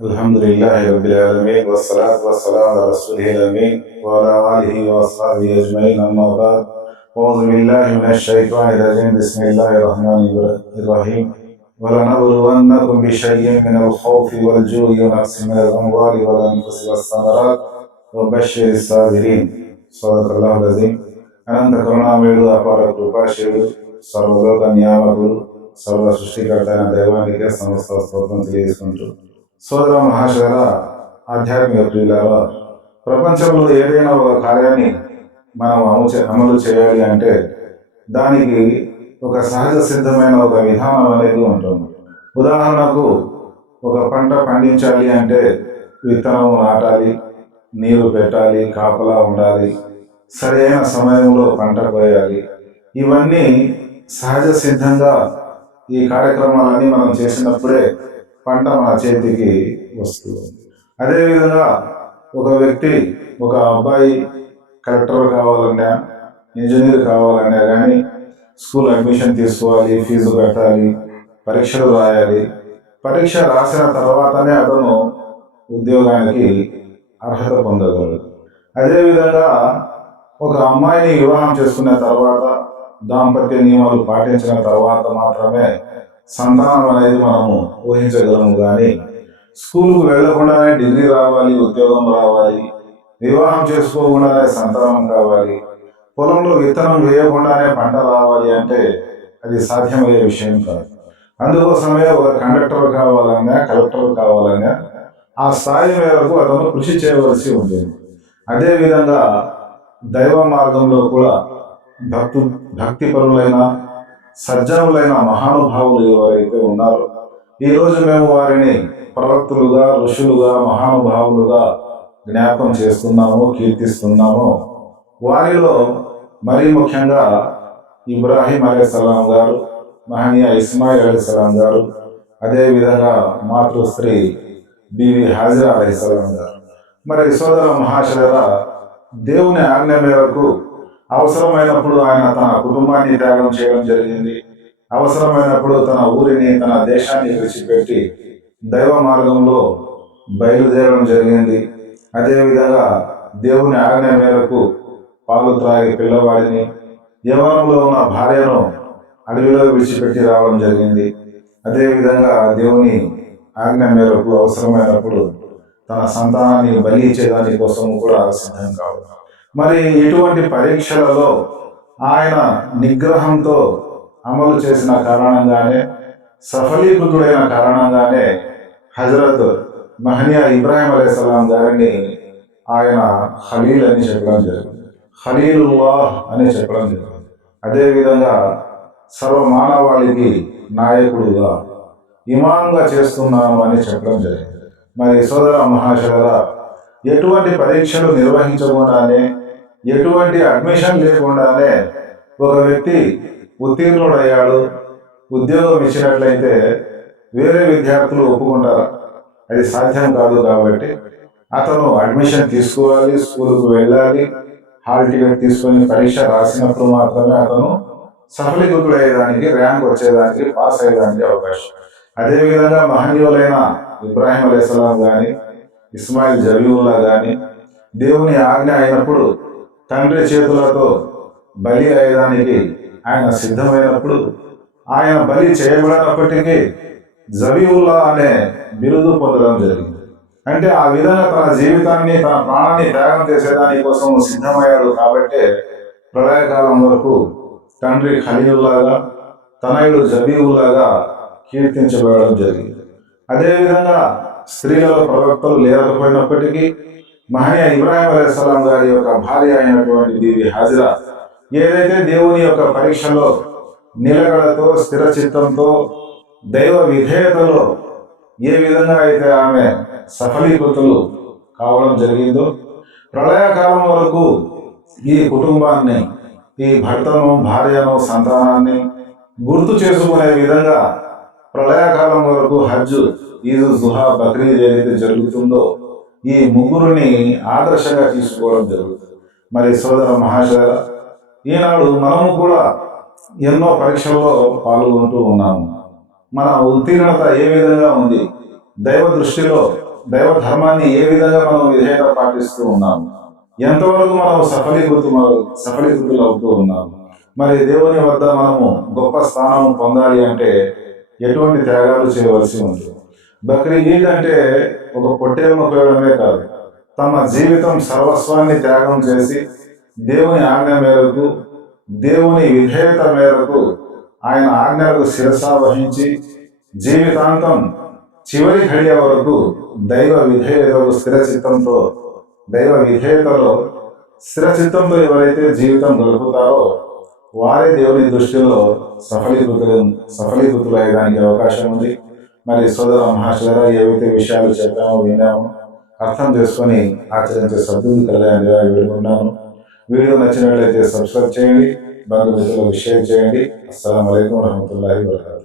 Alhamdulillahi Rabbil Alameen wassalatu wassalamu ala rasulihil ameen wa ala alihi wa ashabihi ajma'in amma ba'd. A'udhu billahi minash shaitanir rajim. Bismillahir rahmanir rahim. Wa lanabluwannakum bi shay'in min al-khawfi wal ju'i wa naqsin min al-amwali wal anfusi was samarat wa bashshiris sabirin. Sadaqallahu al-azim. అనంత కరుణామయుడు అపార కృపాశయుడు సర్వలోక నియామకుడు సర్వ సృష్టికర్త అయిన దైవానికి సమస్త స్తోత్రం తెలియజేసుకుంటూ, సోదర మహాశయుల, ఆధ్యాత్మిక ప్రియులారా, ప్రపంచంలో ఏదైనా ఒక కార్యాన్ని మనం అమలు చేయాలి అంటే దానికి ఒక సహజ సిద్ధమైన ఒక విధానం అనేది ఉంటుంది. ఉదాహరణకు ఒక పంట పండించాలి అంటే విత్తనం నాటాలి, నీరు పెట్టాలి, కాపలా ఉండాలి, సరైన సమయంలో పంట కోయాలి. ఇవన్నీ సహజ సిద్ధంగా ఈ కార్యక్రమాలన్నీ మనం చేసినప్పుడే పంట మన చేతికి వస్తుంది. అదేవిధంగా ఒక వ్యక్తి, ఒక అబ్బాయి కలెక్టర్ కావాలన్నా, ఇంజనీర్ కావాలన్నా కానీ స్కూల్ అడ్మిషన్ తీసుకోవాలి, ఫీజు కట్టాలి, పరీక్షలు రాయాలి. పరీక్ష రాసిన తర్వాతనే అతను ఉద్యోగానికి అర్హత పొందగలడు. అదేవిధంగా ఒక అమ్మాయిని వివాహం చేసుకున్న తర్వాత, దాంపత్య నియమాలు పాటించిన తర్వాత మాత్రమే సంతానం అనేది మనము ఊహించగలము. కానీ స్కూల్కు వెళ్లకుండానే డిగ్రీ రావాలి, ఉద్యోగం రావాలి, వివాహం చేసుకోకుండానే సంతానం కావాలి, పొలంలో విత్తనం వేయకుండానే పంట రావాలి అంటే అది సాధ్యమయ్యే విషయం కాదు. అందుకోసమే ఒక కండక్టర్ కావాలన్నా, కలెక్టర్ కావాలన్నా ఆ స్థాయి మేరకు అతను కృషి చేయవలసి ఉంటుంది. అదేవిధంగా దైవ మార్గంలో కూడా భక్తిపరులైన సజ్జనులైన మహానుభావులు ఎవరైతే ఉన్నారో, ఈరోజు మేము వారిని ప్రవక్తులుగా, ఋషులుగా, మహానుభావులుగా జ్ఞాపకం చేస్తున్నాము, కీర్తిస్తున్నాము. వారిలో మరీ ముఖ్యంగా ఇబ్రాహీం అలైహిస్సలాం గారు, మహనీయ ఇస్మాయిల్ అలైహిస్సలాం గారు, అదేవిధంగా మాతృశ్రీ బీవి హాజిరా అలైహిస్సలాం గారు. మరి సోదర మహాశయుల, దేవుని ఆజ్ఞ మేరకు అవసరమైనప్పుడు ఆయన తన కుటుంబాన్ని త్యాగం చేయడం జరిగింది. అవసరమైనప్పుడు తన ఊరిని, తన దేశాన్ని విడిచిపెట్టి దైవ మార్గంలో బయలుదేరడం జరిగింది. అదేవిధంగా దేవుని ఆజ్ఞ మేరకు పాలు త్రాగి పిల్లవాడిని, యవ్వనంలో ఉన్న భార్యను అడవిలో విడిచిపెట్టి రావడం జరిగింది. అదేవిధంగా దేవుని ఆజ్ఞ మేరకు అవసరమైనప్పుడు తన సంతానాన్ని బలి ఇచ్చేదాని కోసం కూడా సిద్ధం కావాలి. మరి ఇటువంటి పరీక్షలలో ఆయన నిగ్రహంతో అమలు చేసిన కారణంగానే, సఫలీకృతుడైన కారణంగానే హజరత్ మహనీయ ఇబ్రాహీం అలైహిస్సలాం గారిని ఆయన ఖలీల్ అని చెప్పడం జరిగింది, ఖలీలుల్లాహ్ అని చెప్పడం జరిగింది. అదేవిధంగా సర్వమానవాళికి నాయకుడుగా, ఇమాంగా చేస్తున్నాను అని చెప్పడం జరిగింది. మరి సోదర మహాశయుల, ఎటువంటి పరీక్షలు నిర్వహించకుండానే, ఎటువంటి అడ్మిషన్ లేకుండానే ఒక వ్యక్తి ఉత్తీర్ణుడయ్యాడు, ఉద్యోగం ఇచ్చినట్లయితే వేరే విద్యార్థులు ఒప్పుకుంటారా? అది సాధ్యం కాదు. కాబట్టి అతను అడ్మిషన్ తీసుకోవాలి, స్కూల్కు వెళ్ళాలి, హాల్ టికెట్ తీసుకొని పరీక్ష రాసినప్పుడు మాత్రమే అతను సఫలీకృతుడయ్యేదానికి, ర్యాంక్ వచ్చేదానికి, పాస్ అయ్యేదానికి అవకాశం. అదేవిధంగా మహనీయులైన ఇబ్రాహీం అలైహిస్సలాం కానీ, ఇస్మాయిల్ జబీహుల్లా కానీ దేవుని ఆజ్ఞ అయినప్పుడు తండ్రి చేతులతో బలి అయ్యేదానికి ఆయన సిద్ధమైనప్పుడు, ఆయన బలి చేయబడినప్పటికీ జబీహుల్లా అనే బిరుదు పొందడం జరిగింది. అంటే ఆ విధంగా తన జీవితాన్ని, తన ప్రాణాన్ని త్యాగం చేసేదాని కోసం సిద్ధమయ్యాడు. కాబట్టి ప్రళయకాలం వరకు తండ్రి ఖలీలుల్లాగా, తనయుడు జబీహుల్లాగా కీర్తించబడడం జరిగింది. అదేవిధంగా స్త్రీలలో ప్రవక్తలు లేకపోయినప్పటికీ మహనీయ ఇబ్రాహీం అలైహిస్సలాం గారి యొక్క భార్య అయినటువంటి బీవి హాజిరా ఏదైతే దేవుని యొక్క పరీక్షలో నిలకడతో, స్థిర చిత్తంతో, దైవ విధేయతలో ఏ విధంగా అయితే ఆమె సఫలీకృతులు కావడం జరిగిందో, ప్రళయకాలం వరకు ఈ కుటుంబాన్ని, ఈ భర్తను, భార్యను, సంతానాన్ని గుర్తు చేసుకునే విధంగా ప్రళయకాలం వరకు హజ్, ఈద్ జుహా, బక్రీద్ ఏదైతే జరుగుతుందో ఈ ముగ్గురిని ఆదర్శంగా తీసుకోవడం జరుగుతుంది. మరి సోదర మహాశయుల, ఈనాడు మనము కూడా ఎన్నో పరీక్షల్లో పాల్గొంటూ ఉన్నాము. మన ఉత్తీర్ణత ఏ విధంగా ఉంది? దైవ దృష్టిలో దైవ ధర్మాన్ని ఏ విధంగా మనం విధేయత పాటిస్తూ ఉన్నాము, ఎంతవరకు మనం సఫలీకృతులు అవుతూ ఉన్నాము. మరి దేవుని వద్ద మనము గొప్ప స్థానం పొందాలి అంటే ఎటువంటి త్యాగాలు చేయవలసి ఉంటుంది. బక్రీ ఈద్ అంటే ఒక పొట్టేలను కోయడమే కాదు, తమ జీవితం సర్వస్వాన్ని త్యాగం చేసి దేవుని ఆజ్ఞ మేరకు, దేవుని విధేయత మేరకు ఆయన ఆజ్ఞలకు శిరస వహించి జీవితాంతం చివరి ఘడియ వరకు దైవ విధేయతలో స్థిరచిత్తంతో ఎవరైతే జీవితం గడుపుతారో వారే దేవుని దృష్టిలో సఫలీకృతులయ్యడానికి అవకాశం ఉంది. మరి సోదర మహాశివరా, ఏవైతే విషయాలు చెప్పామో విన్నామో అర్థం చేసుకొని ఆచరించే సద్బుద్ధి కలగాలని వేడుకుంటున్నాను. వీడియో నచ్చినట్లయితే సబ్స్క్రైబ్ చేయండి, బంధుమిత్రులకు షేర్ చేయండి. అస్సలాము అలైకుం వరహమతుల్లాహి వబరకాతుహు.